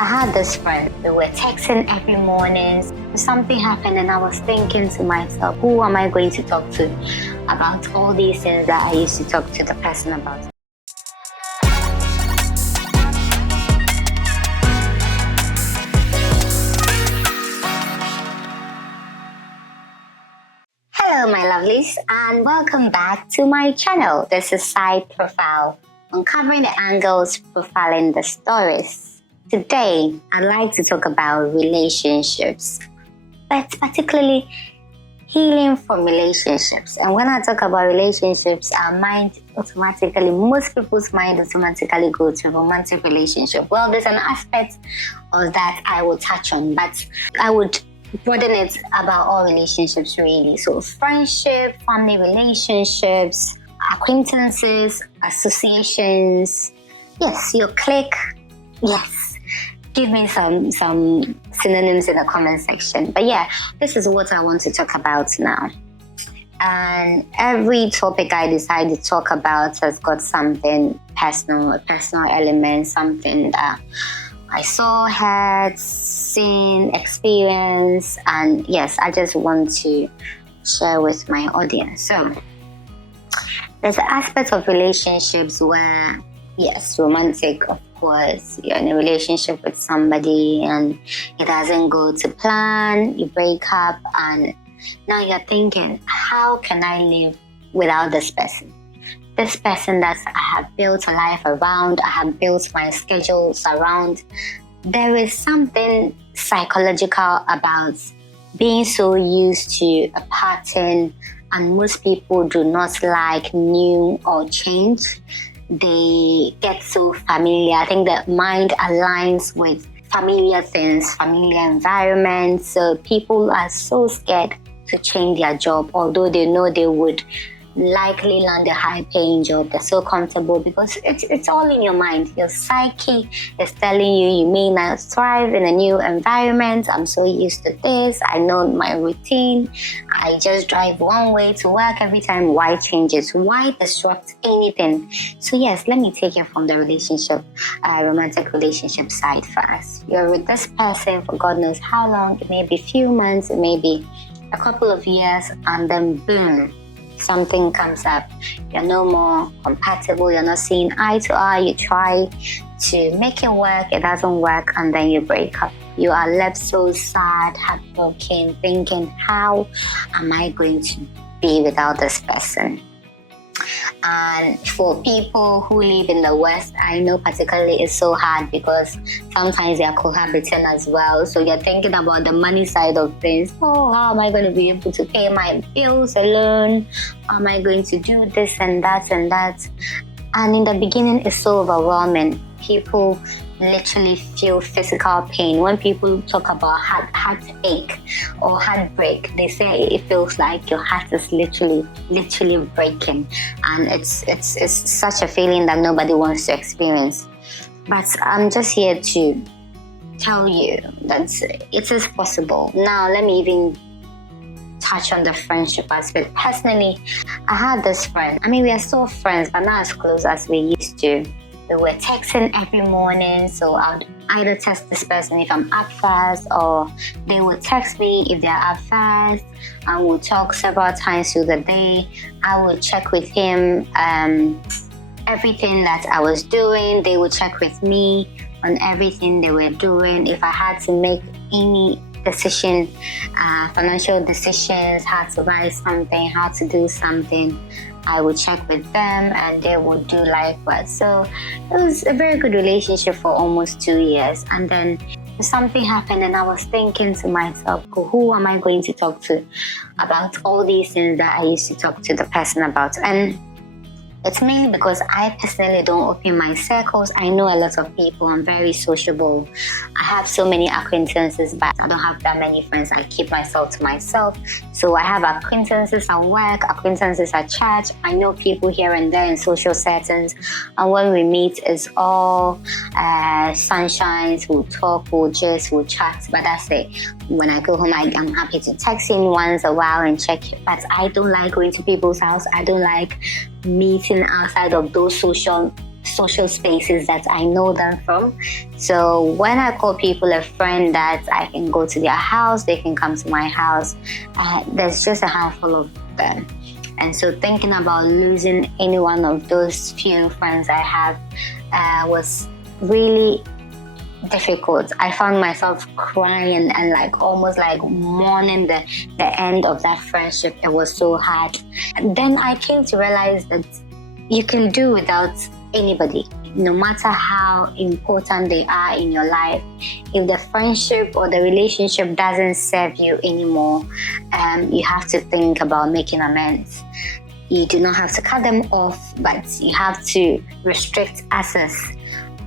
I had this friend. We were texting every morning. Something happened and I was thinking to myself, who am I going to talk to about all these things that I used to talk to the person about? Hello my lovelies, and welcome back to my channel. This is Side Profile, uncovering the angles, profiling the stories. Today, I'd like to talk about relationships, but particularly healing from relationships. And when I talk about relationships, most people's mind automatically go to romantic relationship. Well, there's an aspect of that I will touch on, but I would broaden it about all relationships really. So friendship, family relationships, acquaintances, associations, yes, your clique, yes. Give me some synonyms in the comment section. But yeah, this is what I want to talk about now. And every topic I decide to talk about has got something personal, a personal element, something that I saw, heard, seen, experienced, and yes, I just want to share with my audience. So there's an aspect of relationships where, yes, romantic, of course, you're in a relationship with somebody and it doesn't go to plan, you break up, and now you're thinking, how can I live without this person? This person that I have built a life around, I have built my schedules around. There is something psychological about being so used to a pattern, and most people do not like new or change. They get so familiar. I think the mind aligns with familiar things, familiar environments. So people are so scared to change their job, although they know they would likely land a high-paying job. They're so comfortable because it's all in your mind. Your psyche is telling you you may not thrive in a new environment. I'm so used to this. I know my routine. I just drive one way to work every time. Why change it? Why disrupt anything? So yes, let me take it from the relationship, romantic relationship side first. You're with this person for God knows how long. It may be a few months, it may be a couple of years, and then boom, something comes up. You're no more compatible, you're not seeing eye to eye, you try to make it work, it doesn't work, and then you break up. You are left so sad, heartbroken, thinking, how am I going to be without this person? And for people who live in the West, I know particularly it's so hard because sometimes they are cohabiting as well. So you're thinking about the money side of things. Oh, how am I going to be able to pay my bills alone? How am I going to do this and that and that? And in the beginning, it's so overwhelming. People literally feel physical pain. When people talk about heartache or heartbreak, they say it feels like your heart is literally breaking, and it's such a feeling that nobody wants to experience. But I'm just here to tell you that it is possible. Now let me even touch on the friendship aspect. Personally, I had this friend. I mean, we are still friends, but not as close as we used to. We were texting every morning, so I would either text this person if I'm up first, or they would text me if they're up first, and we'll talk several times through the day. I would check with him everything that I was doing. They would check with me on everything they were doing. If I had to make any decision, financial decisions, how to buy something, how to do something, I would check with them and they would do likewise. So it was a very good relationship for almost 2 years. And then something happened and I was thinking to myself, who am I going to talk to about all these things that I used to talk to the person about? And it's mainly because I personally don't open my circles. I know a lot of people. I'm very sociable. I have so many acquaintances, but I don't have that many friends. I keep myself to myself. So I have acquaintances at work, acquaintances at church. I know people here and there in social settings. And when we meet, it's all sunshines. We'll talk, we'll chat. But that's it. When I go home, I'm happy to text in once a while and check. But I don't like going to people's house. I don't like meeting outside of those social social spaces that I know them from. So when I call people a friend that I can go to their house, they can come to my house, there's just a handful of them. And so thinking about losing any one of those few friends I have was really difficult. I found myself crying and like almost like mourning the end of that friendship. It was so hard. And then I came to realize that you can do without anybody, no matter how important they are in your life. If the friendship or the relationship doesn't serve you anymore, you have to think about making amends. You do not have to cut them off, but you have to restrict access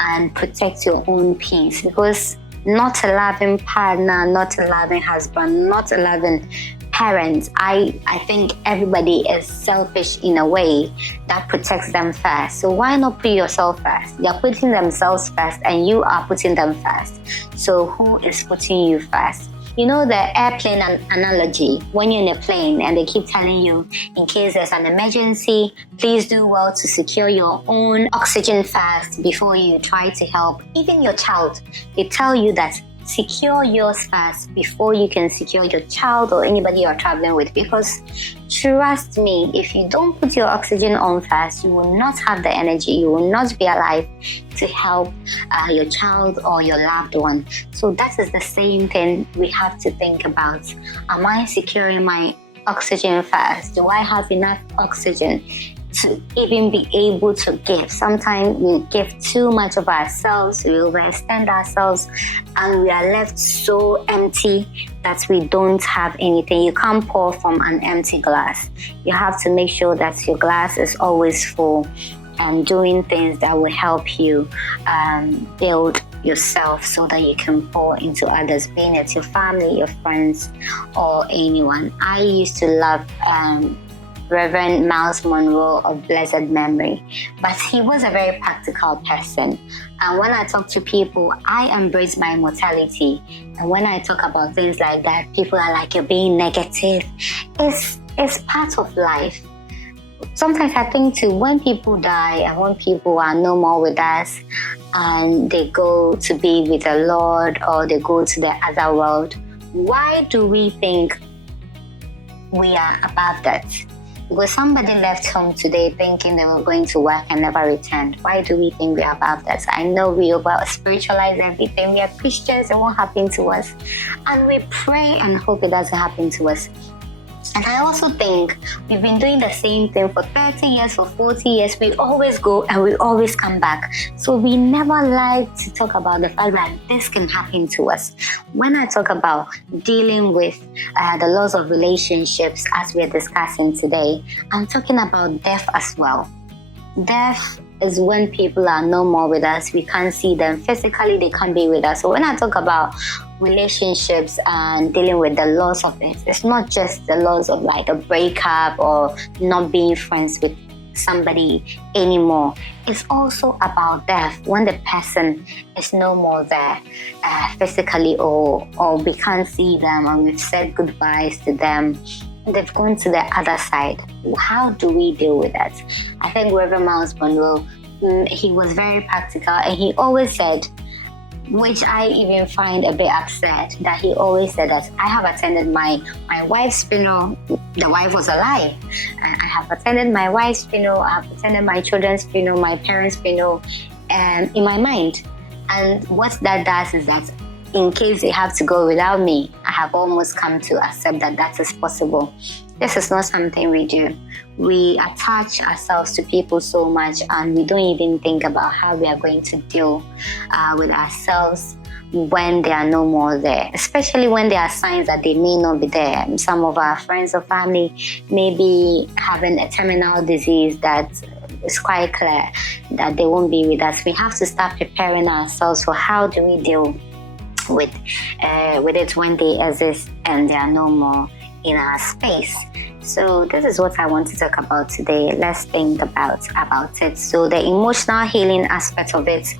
and protect your own peace, because not a loving partner, not a loving husband, not a loving parent, I think everybody is selfish in a way that protects them first. So why not put yourself first? They're putting themselves first and you are putting them first. So who is putting you first? You know the airplane analogy, when you're in a plane and they keep telling you, in case there's an emergency, please do well to secure your own oxygen first before you try to help. Even your child, they tell you that secure yours first before you can secure your child or anybody you're traveling with, because trust me, if you don't put your oxygen on first, you will not have the energy, you will not be alive to help your child or your loved one. So that is the same thing we have to think about. Am I securing my oxygen first? Do I have enough oxygen to even be able to give? Sometimes we give too much of ourselves, we overextend ourselves, and we are left so empty that we don't have anything. You can't pour from an empty glass. You have to make sure that your glass is always full and doing things that will help you build yourself so that you can pour into others, being it your family, your friends, or anyone. I used to love Reverend Miles Monroe of blessed memory, but he was a very practical person. And when I talk to people, I embrace my mortality. And when I talk about things like that, people are like, you're being negative. It's part of life. Sometimes I think too, when people die and when people are no more with us and they go to be with the Lord or they go to the other world, why do we think we are above that? Because somebody left home today thinking they were going to work and never returned. Why do we think we are above that? I know we over spiritualize everything. We are Christians, it won't happen to us. And we pray and hope it doesn't happen to us. And I also think we've been doing the same thing for 30 years, for 40 years. We always go and we always come back. So we never like to talk about the fact that this can happen to us. When I talk about dealing with the loss of relationships, as we're discussing today, I'm talking about death as well. Death is when people are no more with us. We can't see them physically, they can't be with us. So when I talk about relationships and dealing with the loss of it, it's not just the loss of like a breakup or not being friends with somebody anymore. It's also about death, when the person is no more there physically, or we can't see them and we've said goodbyes to them. They've gone to the other side. How do we deal with that? I think Reverend Miles Monroe, he was very practical, and he always said, which I even find a bit upset, that he always said that I have attended my wife's funeral. The wife was alive. And I have attended my wife's funeral, I have attended my children's funeral, my parents' funeral, in my mind. And what that does is that in case they have to go without me, I have almost come to accept that that is possible. This is not something we do. We attach ourselves to people so much, and we don't even think about how we are going to deal with ourselves when they are no more there, especially when there are signs that they may not be there. Some of our friends or family may be having a terminal disease that is quite clear that they won't be with us. We have to start preparing ourselves for how do we deal with it when they exist and they are no more in our space. So this is what I want to talk about today. Let's think about it. So the emotional healing aspect of it,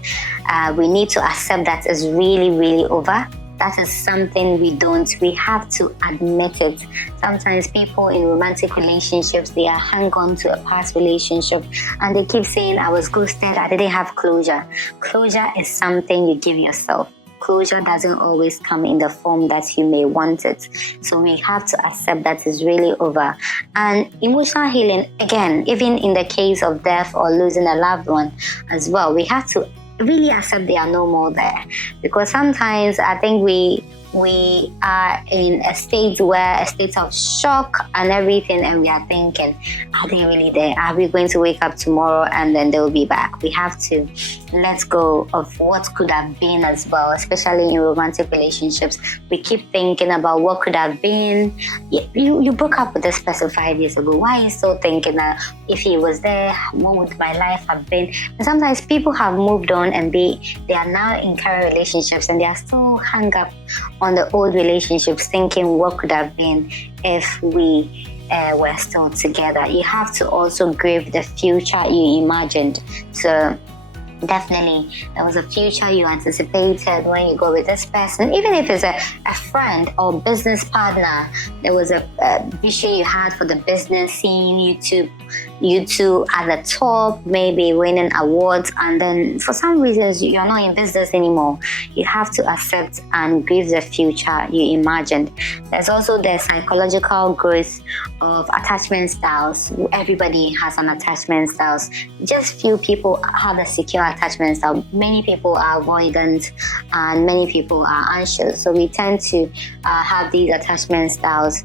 we need to accept that it's really, really over. That is something we have to admit it. Sometimes people in romantic relationships, they are hang on to a past relationship and they keep saying, I was ghosted, I didn't have closure. Closure is something you give yourself. Closure doesn't always come in the form that you may want it. So we have to accept that it's really over. And emotional healing, again, even in the case of death or losing a loved one as well, we have to really accept they are no more there. Because sometimes I think we are in a state of shock and everything, and we are thinking, are they really there? Are we going to wake up tomorrow and then they'll be back? We have to let go of what could have been as well, especially in romantic relationships. We keep thinking about what could have been. You broke up with this person 5 years ago. Why are you still thinking that if he was there, what would my life have been? And sometimes people have moved on and they are now in current relationships and they are still hung up on the old relationships, thinking what could have been if we were still together. You have to also grieve the future you imagined. So definitely, there was a future you anticipated when you go with this person, even if it's a friend or business partner. There was a vision you had for the business, seeing you two at the top, maybe winning awards, and then for some reasons you're not in business anymore. You have to accept and grieve the future you imagined. There's also the psychological growth of attachment styles. Everybody has an attachment styles. Just few people have a secure attachment style. Many people are avoidant and many people are anxious. So we tend to have these attachment styles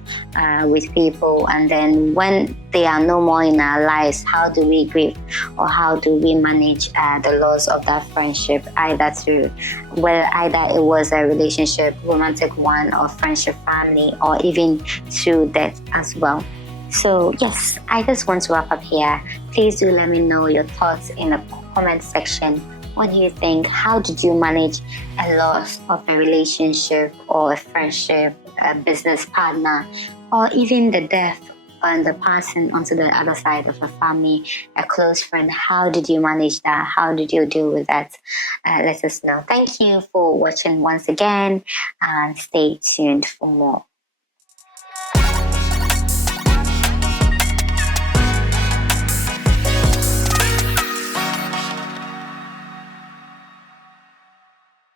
with people, and then when they are no more in our lives, how do we grieve or how do we manage the loss of that friendship, either it was a relationship, romantic one, or friendship, family, or even through death as well. So yes, I just want to wrap up here. Please do let me know your thoughts in the comment section. What do you think? How did you manage a loss of a relationship or a friendship, a business partner, or even the death and the passing onto the other side of a family, a close friend? How did you manage that? How did you deal with that? Let us know. Thank you for watching once again, and stay tuned for more.